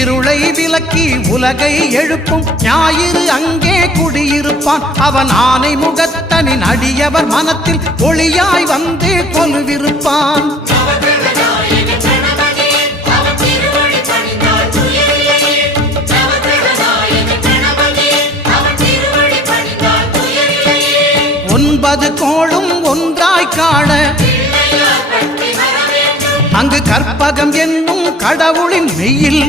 இருளை விலக்கி உலகை எழுப்பும் ஞாயிறு அங்கே குடியிருப்பான். அவன் ஆனை முகத்தனின் அடியவர் மனத்தில் ஒளியாய் வந்து கொலுவிருப்பான். ஒன்பது கோளும் ஒன்றாய் காண அங்கு கற்பகம் என்னும் கடவுளின் மெய்யில்